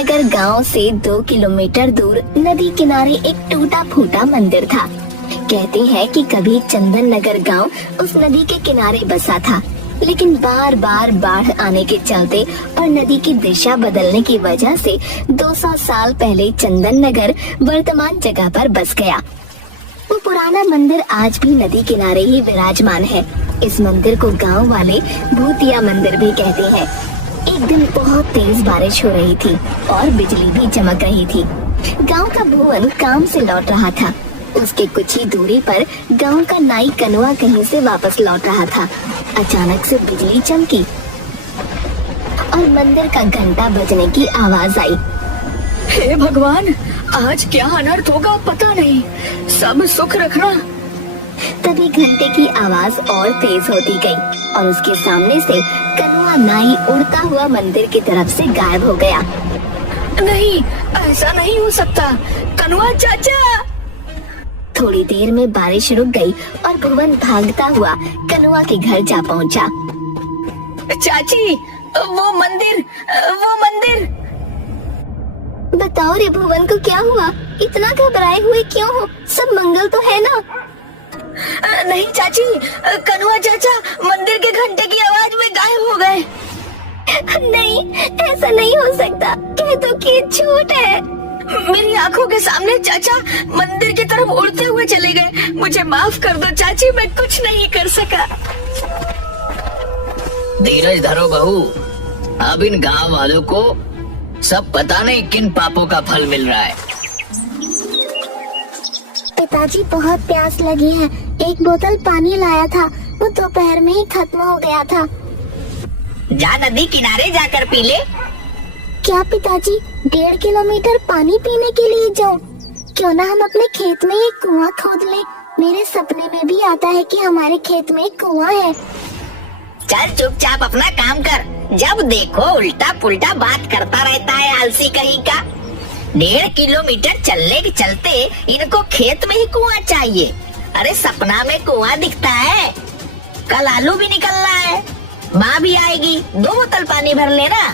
नगर गांव से 2 किलोमीटर दूर नदी किनारे एक टूटा फूटा मंदिर था। कहते हैं कि कभी चंदन नगर गांव उस नदी के किनारे बसा था, लेकिन बार बार बाढ़ आने के चलते और नदी की दिशा बदलने की वजह से 200 साल पहले चंदन नगर वर्तमान जगह पर बस गया। वो पुराना मंदिर आज भी नदी किनारे ही विराजमान है। इस मंदिर को गांव वाले भूतिया मंदिर भी कहते हैं। एक दिन बहुत तेज बारिश हो रही थी और बिजली भी चमक रही थी। गांव का भुवन काम से लौट रहा था। उसके कुछ ही दूरी पर गांव का नाई कनुआ कहीं से वापस लौट रहा था। अचानक से बिजली चमकी और मंदिर का घंटा बजने की आवाज आई। हे भगवान, आज क्या अनर्थ होगा पता नहीं, सब सुख रखना। तभी घंटे की आवाज और तेज होती गई और उसके सामने से कनुआ नाई उड़ता हुआ मंदिर की तरफ से गायब हो गया। नहीं, ऐसा नहीं हो सकता। कनुआ चाचा। थोड़ी देर में बारिश रुक गई और भुवन भागता हुआ कनुआ के घर जा पहुंचा। चाची, वो मंदिर। बताओ रे भुवन को क्या हुआ? इतना घबराए हुए क्यों हो? सब मंगल तो है ना? नहीं चाची, कनुआ चाचा मंदिर के घंटे की आवाज में गायब हो गए। नहीं, ऐसा नहीं हो सकता। कह दो कि झूठ है। मेरी आंखों के सामने चाचा मंदिर की तरफ उड़ते हुए चले गए। मुझे माफ कर दो चाची, मैं कुछ नहीं कर सका। धीरज धरो बहू, अब इन गांव वालों को सब पता नहीं किन पापों का फल मिल रहा है। पिताजी, बहुत प्यास लगी है। एक बोतल पानी लाया था, वो दोपहर में ही खत्म हो गया था। जा नदी किनारे जाकर पी ले। क्या पिताजी, 1.5 किलोमीटर पानी पीने के लिए जाऊं? क्यों ना हम अपने खेत में एक कुआं खोद लें। मेरे सपने में भी आता है कि हमारे खेत में एक कुआं है। चल चुपचाप अपना काम कर। जब देखो उल्टा पुल्टा बात करता रहता है, आलसी कहीं का। 1.5 किलोमीटर चलने के चलते इनको खेत में ही कुआं चाहिए। अरे सपना में कुआं दिखता है। कल आलू भी निकल रहा है, माँ भी आएगी, 2 बोतल पानी भर लेना।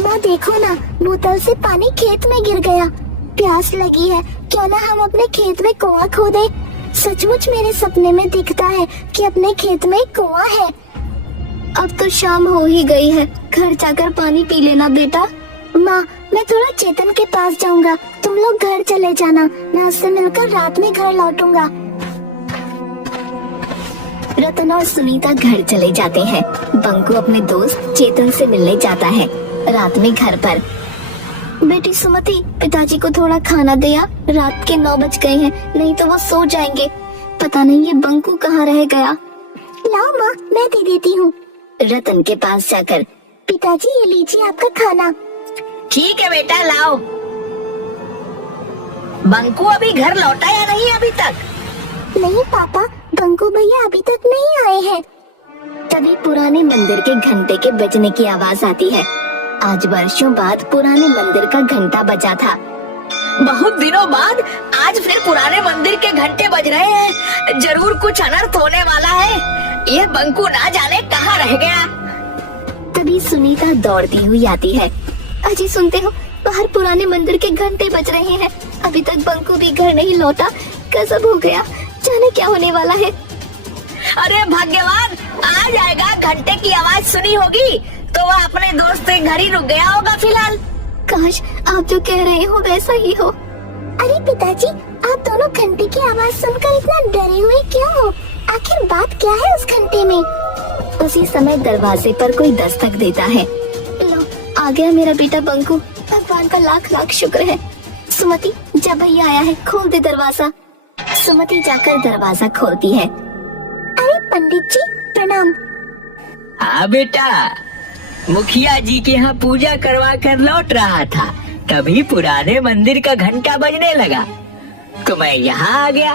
माँ देखो ना, बोतल से पानी खेत में गिर गया। प्यास लगी है, क्यों ना हम अपने खेत में कुआं खोदें। सचमुच मेरे सपने में दिखता है कि अपने खेत में एक कुआं है। अब तो शाम हो ही गई है, घर जाकर पानी पी लेना बेटा। माँ, मैं थोड़ा चेतन के पास जाऊंगा, तुम लोग घर चले जाना। मैं उससे मिलकर रात में घर लौटूंगा। रतन और सुनीता घर चले जाते हैं। बंकू अपने दोस्त चेतन से मिलने जाता है। रात में घर पर बेटी सुमति, पिताजी को थोड़ा खाना दिया। रात के 9 बज गए हैं, नहीं तो वो सो जाएंगे। पता नहीं ये बंकू कहाँ रह गया। लाओ माँ, मैं दे देती हूँ। रतन के पास जाकर, पिताजी ये लीजिए आपका खाना। ठीक है बेटा, लाओ। बंकू अभी घर लौटा या नहीं अभी तक? नहीं पापा, बंकू भैया अभी तक नहीं आए हैं। तभी पुराने मंदिर के घंटे के बजने की आवाज आती है। आज वर्षों बाद पुराने मंदिर का घंटा बजा था। बहुत दिनों बाद आज फिर पुराने मंदिर के घंटे बज रहे हैं। जरूर कुछ अनर्थ होने वाला है। ये बंकू ना जाने कहाँ रह गया। तभी सुनीता दौड़ती हुई आती है। अजी सुनते हो, बाहर पुराने मंदिर के घंटे बज रहे हैं। अभी तक बंकू भी घर नहीं लौटा। गजब हो गया, जाने क्या होने वाला है। अरे भाग्यवान, आ जाएगा। घंटे की आवाज सुनी होगी तो वह अपने दोस्त के घर ही रुक गया होगा फिलहाल। काश आप जो कह रहे हो वैसा ही हो। अरे पिताजी, आप दोनों घंटे की आवाज सुनकर इतना डरे हुए क्यों हो? आखिर बात क्या है उस घंटे में? उसी समय दरवाजे पर कोई दस्तक देता है। लो, आ गया मेरा बेटा बंकू। भगवान का लाख लाख शुक्र है। सुमति, जब भैया आया है, खोल दे दरवाजा। सुमति जाकर दरवाजा खोलती है। अरे पंडित जी, प्रणाम। हाँ बेटा, मुखिया जी के यहाँ पूजा करवा कर लौट रहा था, तभी पुराने मंदिर का घंटा बजने लगा तो मैं यहाँ आ गया।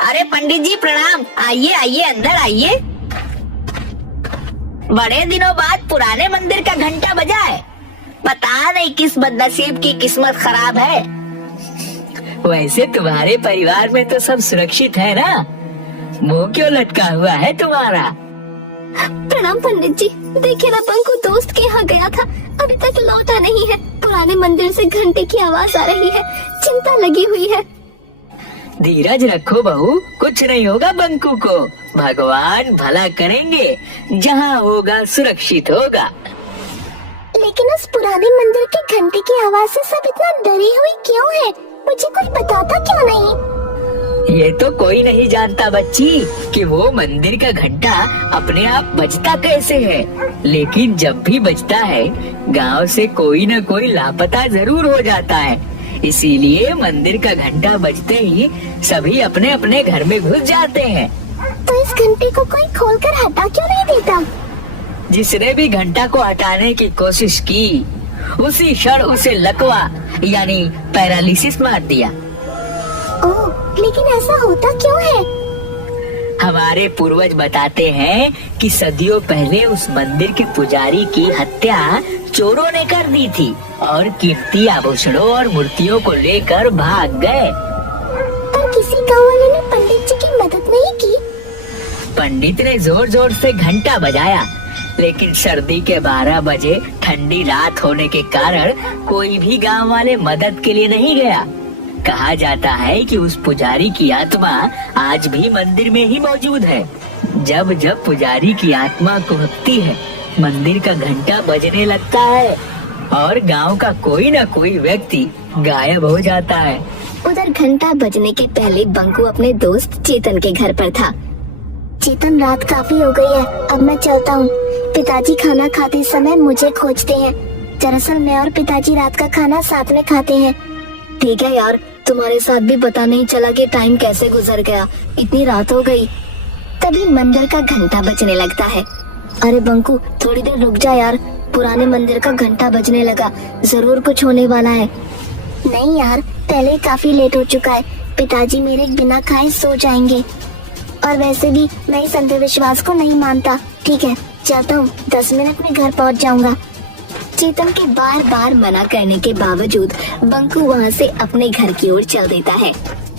अरे पंडित जी प्रणाम। आइए आइए, अंदर आइए। बड़े दिनों बाद पुराने मंदिर का घंटा बजा है। पता नहीं किस बदनसीब की किस्मत खराब है। वैसे तुम्हारे परिवार में तो सब सुरक्षित है ना? मुंह क्यों लटका हुआ है तुम्हारा? प्रणाम पंडित जी। देखिए ना, बंकू दोस्त के यहाँ गया था, अभी तक लौटा नहीं है। पुराने मंदिर से घंटे की आवाज आ रही है, चिंता लगी हुई है। धीरज रखो बहू, कुछ नहीं होगा बंकू को। भगवान भला करेंगे, जहाँ होगा सुरक्षित होगा। लेकिन उस पुराने मंदिर के घंटे की आवाज से सब इतना डरी हुई क्यों है? मुझे कोई बताता क्यों नहीं? ये तो कोई नहीं जानता बच्ची कि वो मंदिर का घंटा अपने आप बजता कैसे है, लेकिन जब भी बजता है गांव से कोई न कोई लापता जरूर हो जाता है। इसीलिए मंदिर का घंटा बजते ही सभी अपने अपने घर में घुस जाते हैं। तो इस घंटे को कोई खोलकर हटा क्यों नहीं देता? जिसने भी घंटा को हटाने की कोशिश की उसी क्षण उसे लकवा यानी पैरालिसिस मार दिया। ओह, लेकिन ऐसा होता क्यों है? हमारे पूर्वज बताते हैं कि सदियों पहले उस मंदिर के पुजारी की हत्या चोरों ने कर दी थी और कीमती आभूषणों और मूर्तियों को लेकर भाग गए। पर किसी गाँव वाले ने पंडित जी की मदद नहीं की? पंडित ने जोर जोर से घंटा बजाया, लेकिन सर्दी के 12 बजे ठंडी रात होने के कारण कोई भी गांव वाले मदद के लिए नहीं गया। कहा जाता है कि उस पुजारी की आत्मा आज भी मंदिर में ही मौजूद है। जब जब पुजारी की आत्मा कुहकती है, मंदिर का घंटा बजने लगता है और गांव का कोई न कोई व्यक्ति गायब हो जाता है। उधर घंटा बजने के पहले बंकू अपने दोस्त चेतन के घर पर था। चेतन, रात काफी हो गई है, अब मैं चलता हूँ। पिताजी खाना खाते समय मुझे खोजते हैं। दरअसल मैं और पिताजी रात का खाना साथ में खाते हैं। ठीक है यार, तुम्हारे साथ भी पता नहीं चला कि टाइम कैसे गुजर गया, इतनी रात हो गई। तभी मंदिर का घंटा बजने लगता है। अरे बंकू, थोड़ी देर रुक जा यार, पुराने मंदिर का घंटा बजने लगा, जरूर कुछ होने वाला है। नहीं यार, पहले काफी लेट हो चुका है, पिताजी मेरे बिना खाए सो जाएंगे। और वैसे भी मैं इस अंधविश्वास को नहीं मानता। ठीक है, चलता हूँ, 10 मिनट में घर पहुँच जाऊंगा। चेतन के बार बार मना करने के बावजूद बंकू वहाँ से अपने घर की ओर चल देता है।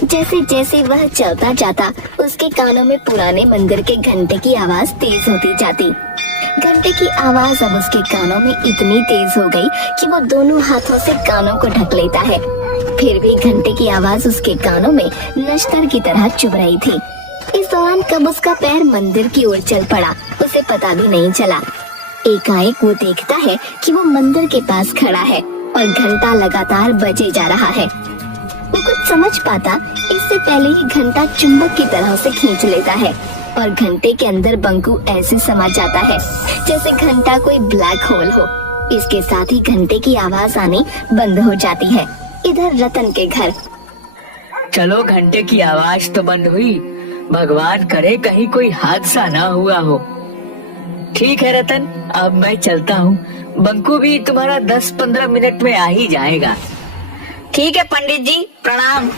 जैसे जैसे वह चलता जाता, उसके कानों में पुराने मंदिर के घंटे की आवाज तेज होती जाती। घंटे की आवाज अब उसके कानों में इतनी तेज हो गई कि वो दोनों हाथों से कानों को ढक लेता है। फिर भी घंटे की आवाज उसके कानों में नश्तर की तरह चुभ रही थी। इस दौरान कब उसका पैर मंदिर की ओर चल पड़ा, उसे पता भी नहीं चला। एकाएक वो देखता है कि वो मंदिर के पास खड़ा है और घंटा लगातार बजे जा रहा है। वो कुछ समझ पाता इससे पहले ही घंटा चुंबक की तरह से खींच लेता है और घंटे के अंदर बंकू ऐसे समा जाता है जैसे घंटा कोई ब्लैक होल हो। इसके साथ ही घंटे की आवाज आनी बंद हो जाती है। इधर रतन के घर। चलो, घंटे की आवाज तो बंद हुई, भगवान करे कहीं कोई हादसा ना हुआ हो। ठीक है रतन, अब मैं चलता हूँ। बंकू भी तुम्हारा 10-15 मिनट में आ ही जाएगा। ठीक है पंडित जी, प्रणाम।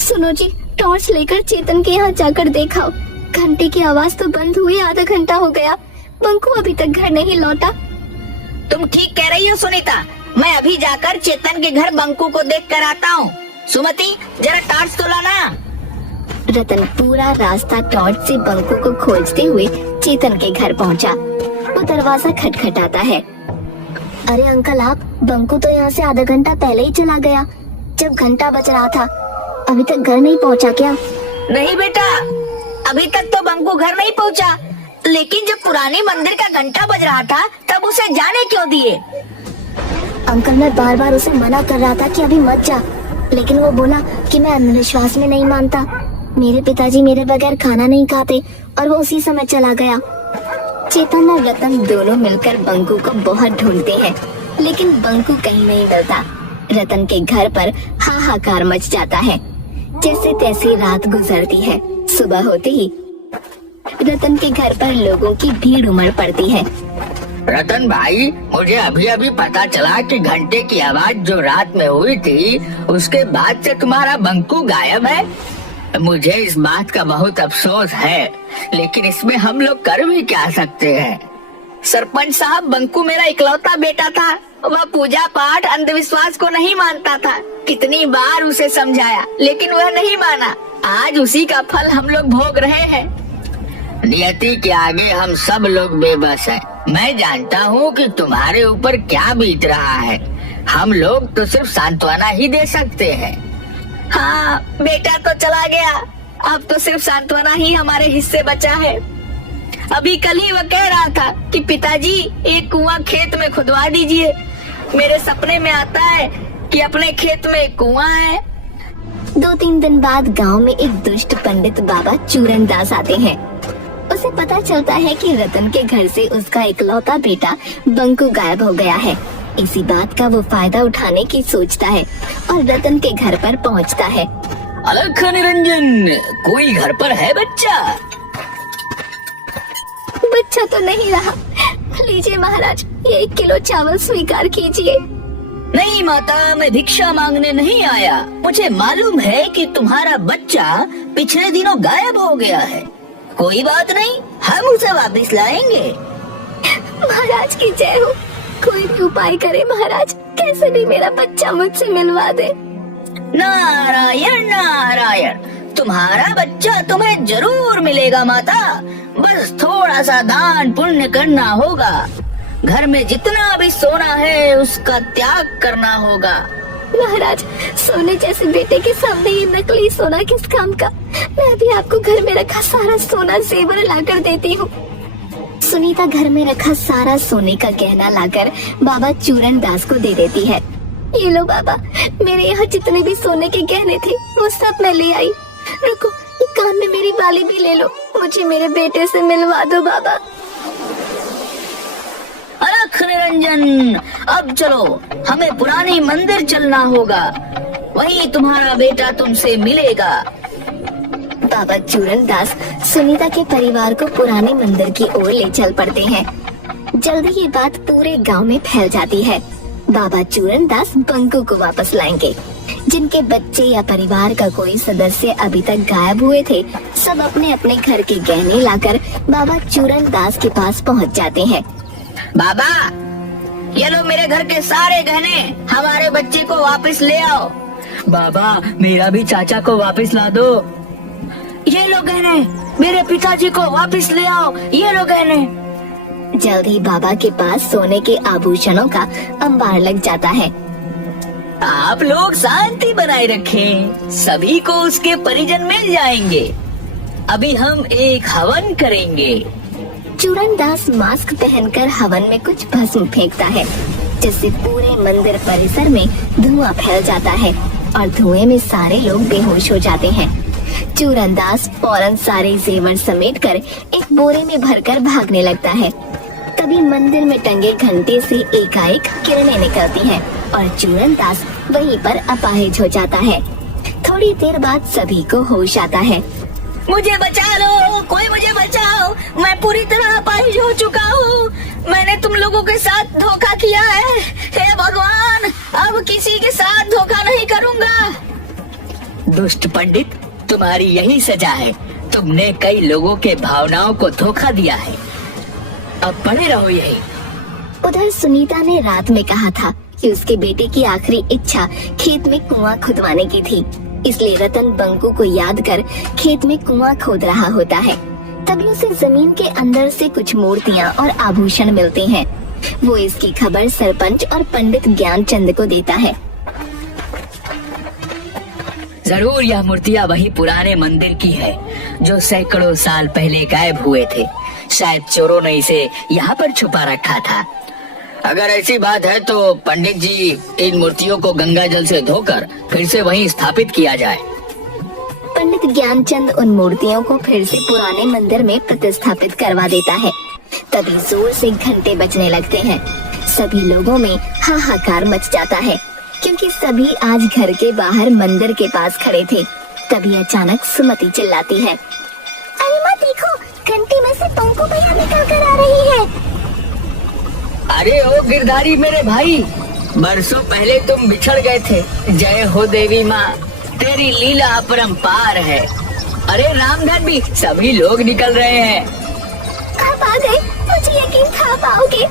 सुनो जी, टॉर्च लेकर चेतन के यहाँ जाकर देखा, घंटे की आवाज तो बंद हुई आधा घंटा हो गया, बंकू अभी तक घर नहीं लौटा। तुम ठीक कह रही हो सुनीता, मैं अभी जाकर चेतन के घर बंकू को देख कर आता हूँ। सुमति, जरा टॉर्च तो लाना। रतन पूरा रास्ता टॉर्च से बंकू को खोजते हुए चेतन के घर पहुंचा। वो दरवाजा खटखटाता है। अरे अंकल, आप, बंकू तो यहाँ से आधा घंटा पहले ही चला गया, जब घंटा बज रहा था। अभी तक घर नहीं पहुंचा क्या? नहीं बेटा, अभी तक तो बंकू घर नहीं पहुंचा, लेकिन जब पुराने मंदिर का घंटा बज रहा था तब उसे जाने क्यों दिए? अंकल, मैं बार बार उसे मना कर रहा था कि अभी मत जा, लेकिन वो बोला कि मैं अंधविश्वास में नहीं मानता। मेरे पिताजी मेरे बगैर खाना नहीं खाते और वो उसी समय चला गया। चेतन और रतन दोनों मिलकर बंकू को बहुत ढूंढते हैं, लेकिन बंकू कहीं नहीं मिलता। रतन के घर पर हाहाकार मच जाता है। जैसे तैसे रात गुजरती है। सुबह होते ही रतन के घर पर लोगों की भीड़ उमड़ पड़ती है। रतन भाई, मुझे अभी अभी पता चला कि घंटे की आवाज जो रात में हुई थी उसके बाद से तुम्हारा बंकू गायब है। मुझे इस बात का बहुत अफसोस है, लेकिन इसमें हम लोग कर भी क्या सकते हैं। सरपंच साहब, बंकू मेरा इकलौता बेटा था, वह पूजा पाठ अंधविश्वास को नहीं मानता था। कितनी बार उसे समझाया, लेकिन वह नहीं माना। आज उसी का फल हम लोग भोग रहे हैं। नियति के आगे हम सब लोग बेबस हैं। मैं जानता हूँ कि तुम्हारे ऊपर क्या बीत रहा है। हम लोग तो सिर्फ सांत्वना ही दे सकते हैं। हाँ, बेटा तो चला गया, अब तो सिर्फ सांत्वना ही हमारे हिस्से बचा है। अभी कल ही वह कह रहा था कि पिताजी एक कुआं खेत में खुदवा दीजिए। मेरे सपने में आता है कि अपने खेत में एक कुआं है। 2-3 दिन बाद गांव में एक दुष्ट पंडित बाबा चूरन दास आते हैं। उसे पता चलता है कि रतन के घर से उसका इकलौता बेटा बंकू गायब हो गया है। इसी बात का वो फायदा उठाने की सोचता है और रतन के घर पर पहुंचता है। अलख निरंजन, कोई घर पर है बच्चा? बच्चा तो नहीं रहा। लीजिए महाराज, ये 1 किलो चावल स्वीकार कीजिए। नहीं माता, मैं भिक्षा मांगने नहीं आया। मुझे मालूम है कि तुम्हारा बच्चा पिछले दिनों गायब हो गया है। कोई बात नहीं, हम उसे वापस लाएंगे। महाराज की जय हो। कोई भी उपाय करे महाराज, कैसे भी मेरा बच्चा मुझसे मिलवा दे। नारायण नारायण, तुम्हारा बच्चा तुम्हें जरूर मिलेगा माता। बस थोड़ा सा दान पुण्य करना होगा। घर में जितना भी सोना है उसका त्याग करना होगा। महाराज, सोने जैसे बेटे के सामने ये नकली सोना किस काम का। मैं अभी आपको घर में रखा सारा सोना जेवर लाकर देती हूँ। सुनीता घर में रखा सारा सोने का गहना लाकर बाबा चूरन दास को दे देती है। ये लो बाबा, मेरे यहाँ जितने भी सोने के गहने थे वो सब मैं ले आई। रुको, ये कान में मेरी बाली भी ले लो। मुझे मेरे बेटे से मिलवा दो बाबा। अलख निरंजन, अब चलो, हमें पुरानी मंदिर चलना होगा। वहीं तुम्हारा बेटा तुमसे मिलेगा। बाबा चूरन दास सुनीता के परिवार को पुराने मंदिर की ओर ले चल पड़ते हैं। जल्दी ये बात पूरे गांव में फैल जाती है। बाबा चूरन दास बंकू को वापस लाएंगे। जिनके बच्चे या परिवार का कोई सदस्य अभी तक गायब हुए थे, सब अपने अपने घर के गहने लाकर बाबा चूरन दास के पास पहुंच जाते हैं। बाबा, ये लो मेरे घर के सारे गहने, हमारे बच्चे को वापस ले आओ। बाबा, मेरा भी चाचा को वापस ला दो। ये लो गहने, मेरे पिताजी को वापस ले आओ। ये लो गहने। जल्द ही बाबा के पास सोने के आभूषणों का अंबार लग जाता है। आप लोग शांति बनाए रखें, सभी को उसके परिजन मिल जाएंगे। अभी हम एक हवन करेंगे। चूरन दास मास्क पहनकर हवन में कुछ भस्म फेंकता है, जिससे पूरे मंदिर परिसर में धुआं फैल जाता है और धुएं में सारे लोग बेहोश हो जाते हैं। चूरन दास फौरन सारे जेवर समेटकर एक बोरे में भरकर भागने लगता है। तभी मंदिर में टंगे घंटे से एकाएक किरणें निकलती हैं और चूरन दास वहीं पर अपाहिज हो जाता है। थोड़ी देर बाद सभी को होश आता है। मुझे बचा लो, कोई मुझे बचाओ, मैं पूरी तरह अपाहिज हो चुका हूँ। मैंने तुम लोगों के साथ धोखा किया है। हे भगवान, अब किसी के साथ धोखा नहीं करूँगा। दुष्ट पंडित, तुम्हारी यही सजा है। तुमने कई लोगों के भावनाओं को धोखा दिया है। अब पड़े रहो यही। उधर सुनीता ने रात में कहा था कि उसके बेटे की आखिरी इच्छा खेत में कुआं खुदवाने की थी। इसलिए रतन बंकू को याद कर खेत में कुआं खोद रहा होता है। तभी उसे जमीन के अंदर से कुछ मूर्तियां और आभूषण मिलते हैं। वो इसकी खबर सरपंच और पंडित ज्ञानचंद को देता है। जरूर यह मूर्तियां वही पुराने मंदिर की है जो सैकड़ों साल पहले गायब हुए थे। शायद चोरों ने इसे यहाँ पर छुपा रखा था। अगर ऐसी बात है तो पंडित जी, इन मूर्तियों को गंगा जल से धोकर फिर से वहीं स्थापित किया जाए। पंडित ज्ञानचंद उन मूर्तियों को फिर से पुराने मंदिर में प्रतिस्थापित करवा देता है। तभी जोर से घंटे बजने लगते हैं। सभी लोगों में हाहाकार मच जाता है, क्योंकि सभी आज घर के बाहर मंदिर के पास खड़े थे। तभी अचानक सुमति चिल्लाती है, अरे माँ देखो, घंटी में से पंकु भैया निकल कर आ रही है। अरे ओ गिरधारी मेरे भाई, बरसों पहले तुम बिछड़ गए थे। जय हो देवी माँ, तेरी लीला अपरंपार है। अरे रामधन भी, सभी लोग निकल रहे हैं। आप आ गए, मुझे यकीन था आप आओगे।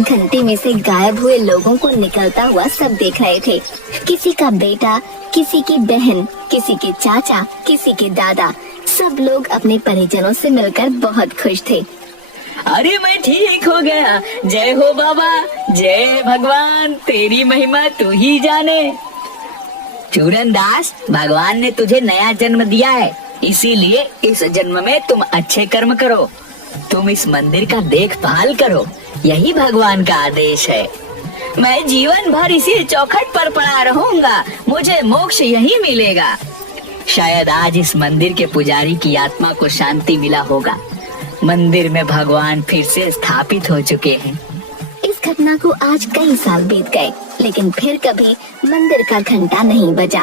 घंटे में से गायब हुए लोगों को निकलता हुआ सब देख रहे थे। किसी का बेटा, किसी की बहन, किसी के चाचा, किसी के दादा, सब लोग अपने परिजनों से मिलकर बहुत खुश थे। अरे मैं ठीक हो गया। जय हो बाबा, जय भगवान, तेरी महिमा तू ही जाने। चूरनदास, भगवान ने तुझे नया जन्म दिया है, इसीलिए इस जन्म में तुम अच्छे कर्म करो। तुम इस मंदिर का देखभाल करो, यही भगवान का आदेश है। मैं जीवन भर इसी चौखट पर पड़ा रहूंगा, मुझे मोक्ष यही मिलेगा। शायद आज इस मंदिर के पुजारी की आत्मा को शांति मिला होगा। मंदिर में भगवान फिर से स्थापित हो चुके हैं। इस घटना को आज कई साल बीत गए, लेकिन फिर कभी मंदिर का घंटा नहीं बजा।